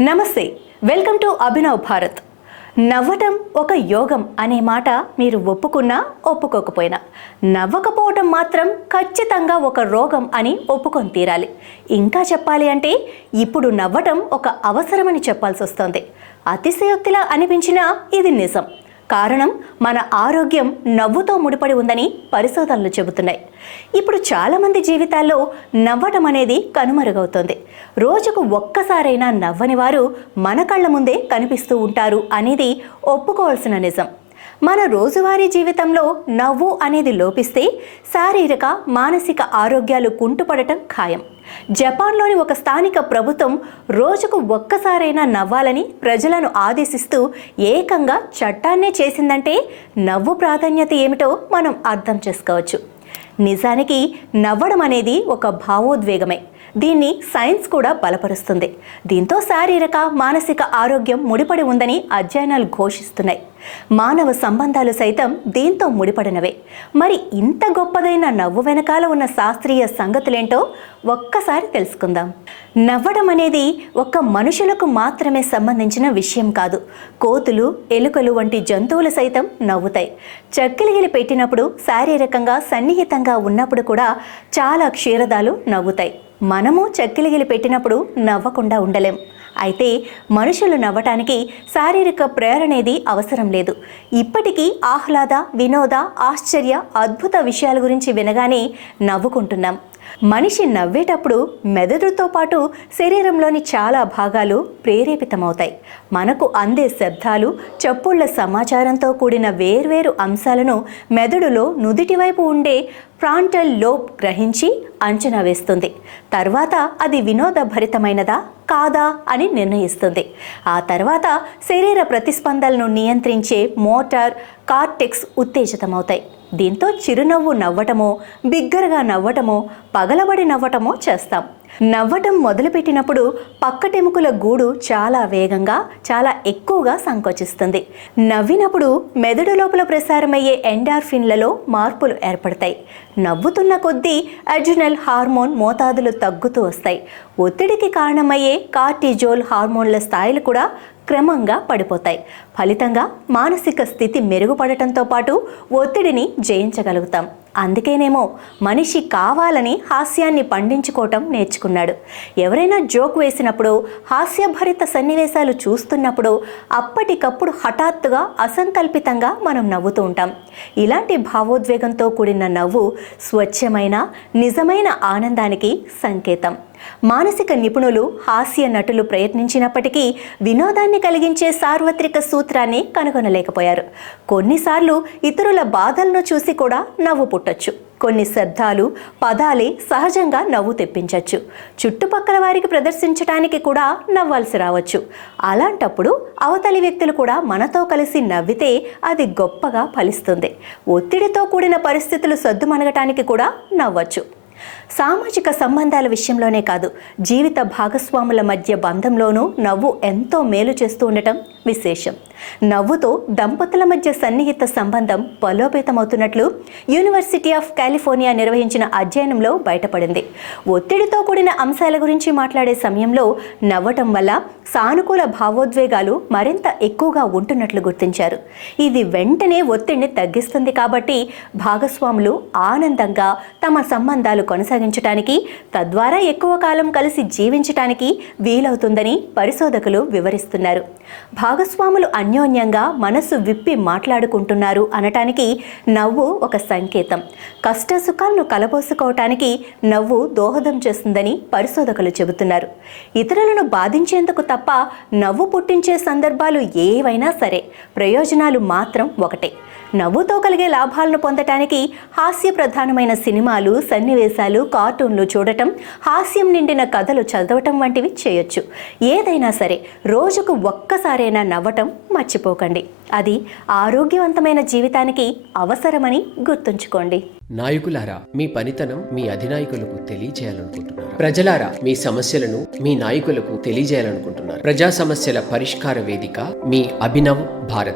నమస్తే, welcome to Abhinav Bharat. నవ్వటం ఒక యోగం అనే మాట మీరు ఒప్పుకున్నా ఒప్పుకోకపోయినా, నవ్వకపోవటం మాత్రం ఖచ్చితంగా ఒక రోగం అని ఒప్పుకొని తీరాలి. ఇంకా చెప్పాలి అంటే ఇప్పుడు నవ్వటం ఒక అవసరమని చెప్పాల్సి వస్తుంది. అతిశయోక్తిలా అనిపించినా ఇది నిజం. కారణం, మన ఆరోగ్యం నవ్వుతో ముడిపడి ఉందని పరిశోధనలు చెబుతున్నాయి. ఇప్పుడు చాలామంది జీవితాల్లో నవ్వటం అనేది కనుమరుగవుతోంది. రోజుకు ఒక్కసారైనా నవ్వని వారు మన కళ్ళ ముందే కనిపిస్తూ ఉంటారు అనేది ఒప్పుకోవాల్సిన నిజం. మన రోజువారీ జీవితంలో నవ్వు అనేది లోపిస్తే శారీరక, మానసిక ఆరోగ్యాలు కుంటుపడటం ఖాయం. జపాన్లోని ఒక స్థానిక ప్రభుత్వం రోజుకు ఒక్కసారైనా నవ్వాలని ప్రజలను ఆదేశిస్తూ ఏకంగా చట్టాన్నే చేసిందంటే నవ్వు ప్రాధాన్యత ఏమిటో మనం అర్థం చేసుకోవచ్చు. నిజానికి నవ్వడం అనేది ఒక భావోద్వేగమే. దీన్ని సైన్స్ కూడా బలపరుస్తుంది. దీంతో శారీరక, మానసిక ఆరోగ్యం ముడిపడి ఉందని అధ్యయనాలు ఘోషిస్తున్నాయి. మానవ సంబంధాలు సైతం దీంతో ముడిపడినవే. మరి ఇంత గొప్పదైన నవ్వు వెనకాల ఉన్న శాస్త్రీయ సంగతులేంటో ఒక్కసారి తెలుసుకుందాం. నవ్వడం అనేది ఒక్క మనుషులకు మాత్రమే సంబంధించిన విషయం కాదు. కోతులు, ఎలుకలు వంటి జంతువులు సైతం నవ్వుతాయి. చక్కిలిగిలి పెట్టినప్పుడు, శారీరకంగా సన్నిహితంగా ఉన్నప్పుడు కూడా చాలా క్షీరదాలు నవ్వుతాయి. మనము చక్కిలిగిలి పెట్టినప్పుడు నవ్వకుండా ఉండలేం. అయితే మనుషులు నవ్వటానికి శారీరక ప్రేరణేది అవసరం లేదు. ఇప్పటికీ ఆహ్లాద, వినోద, ఆశ్చర్య, అద్భుత విషయాల గురించి వినగానే నవ్వుకుంటున్నాం. మనిషి నవ్వేటప్పుడు మెదడుతో పాటు శరీరంలోని చాలా భాగాలు ప్రేరేపితమవుతాయి. మనకు అందే శబ్దాలు, చప్పుళ్ల సమాచారంతో కూడిన వేర్వేరు అంశాలను మెదడులో నుదిటి వైపు ఉండే ఫ్రాంటల్ లోబ్ గ్రహించి అంచనా వేస్తుంది. తర్వాత అది వినోదభరితమైనదా కాదా అని నిర్ణయిస్తుంది. ఆ తర్వాత శరీర ప్రతిస్పందనలను నియంత్రించే మోటార్, కార్టెక్స్ ఉత్తేజితమవుతాయి. దీంతో చిరునవ్వు నవ్వటమో, బిగ్గరగా నవ్వటమో, పగలబడి నవ్వటమో చేస్తాం. నవ్వటం మొదలుపెట్టినప్పుడు పక్కటెముకల గూడు చాలా వేగంగా, చాలా ఎక్కువగా సంకోచిస్తుంది. నవ్వినప్పుడు మెదడు లోపల ప్రసారమయ్యే ఎండార్ఫిన్లలో మార్పులు ఏర్పడతాయి. నవ్వుతున్న కొద్దీ అడ్రినల్ హార్మోన్ మోతాదులు తగ్గుతూ వస్తాయి. ఒత్తిడికి కారణమయ్యే కార్టిజోల్ హార్మోన్ల స్థాయిలు కూడా క్రమంగా పడిపోతాయి. ఫలితంగా మానసిక స్థితి మెరుగుపడటంతో పాటు ఒత్తిడిని జయించగలుగుతాం. అందుకేనేమో మనిషి కావాలని హాస్యాన్ని పండించుకోవటం నేర్చుకున్నాడు. ఎవరైనా జోక్ వేసినప్పుడు, హాస్యభరిత సన్నివేశాలు చూస్తున్నప్పుడు అప్పటికప్పుడు హఠాత్తుగా, అసంకల్పితంగా మనం నవ్వుతూ ఉంటాం. ఇలాంటి భావోద్వేగంతో కూడిన నవ్వు స్వచ్ఛమైన, నిజమైన ఆనందానికి సంకేతం. మానసిక నిపుణులు, హాస్య నటులు ప్రయత్నించినప్పటికీ వినోదాన్ని కలిగించే సార్వత్రిక సూత్రాన్ని కనుగొనలేకపోయారు. కొన్నిసార్లు ఇతరుల బాధలను చూసి కూడా నవ్వు పుట్టొచ్చు. కొన్ని శబ్దాలు, పదాలే సహజంగా నవ్వు తెప్పించవచ్చు. చుట్టుపక్కల వారికి ప్రదర్శించడానికి కూడా నవ్వాల్సి రావచ్చు. అలాంటప్పుడు అవతలి వ్యక్తులు కూడా మనతో కలిసి నవ్వితే అది గొప్పగా ఫలిస్తుంది. ఒత్తిడితో కూడిన పరిస్థితులు సద్దుమణగటానికి కూడా నవ్వచ్చు. సామాజిక సంబంధాల విషయంలోనే కాదు, జీవిత భాగస్వాముల మధ్య బంధంలోనూ నవ్వు ఎంతో మేలు చేస్తూ ఉండటం విశేషం. నవ్వుతో దంపతుల మధ్య సన్నిహిత సంబంధం బలోపేతమవుతున్నట్లు యూనివర్సిటీ ఆఫ్ కాలిఫోర్నియా నిర్వహించిన అధ్యయనంలో బయటపడింది. ఒత్తిడితో కూడిన అంశాల గురించి మాట్లాడే సమయంలో నవ్వటం వల్ల సానుకూల భావోద్వేగాలు మరింత ఎక్కువగా ఉంటున్నట్లు గుర్తించారు. ఇది వెంటనే ఒత్తిడిని తగ్గిస్తుంది. కాబట్టి భాగస్వాములు ఆనందంగా తమ సంబంధాలు కొనసాగించడానికి, తద్వారా ఎక్కువ కాలం కలిసి జీవించటానికి వీలవుతుందని పరిశోధకులు వివరిస్తున్నారు. భాగస్వాములు అన్యోన్యంగా మనసు విప్పి మాట్లాడుకుంటున్నారు అనటానికి నవ్వు ఒక సంకేతం. కష్ట సుఖాలను కలబోసుకోవటానికి నవ్వు దోహదం చేస్తుందని పరిశోధకులు చెబుతున్నారు. ఇతరులను బాధించేందుకు తప్ప నవ్వు పుట్టించే సందర్భాలు ఏవైనా సరే, ప్రయోజనాలు మాత్రం ఒకటే. నవ్వుతో కలిగే లాభాలను పొందటానికి హాస్య ప్రధానమైన సినిమాలు, సన్నివేశాలు, కార్టూన్లు చూడటం, హాస్యం నిండిన కథలు చదవటం వంటివి చేయొచ్చు. ఏదైనా సరే రోజుకు ఒక్కసారైనా నవ్వటం మర్చిపోకండి. అది ఆరోగ్యవంతమైన జీవితానికి అవసరమని గుర్తుంచుకోండి. నాయకులారా, మీ పనితనం మీ అధినాయకులకు తెలియజేయాలనుకుంటున్నారు. ప్రజలారా, మీ సమస్యలను మీ నాయకులకు తెలియజేయాలనుకుంటున్నారు. ప్రజా సమస్యల పరిష్కార వేదిక మీ అభినవ్ భారత్.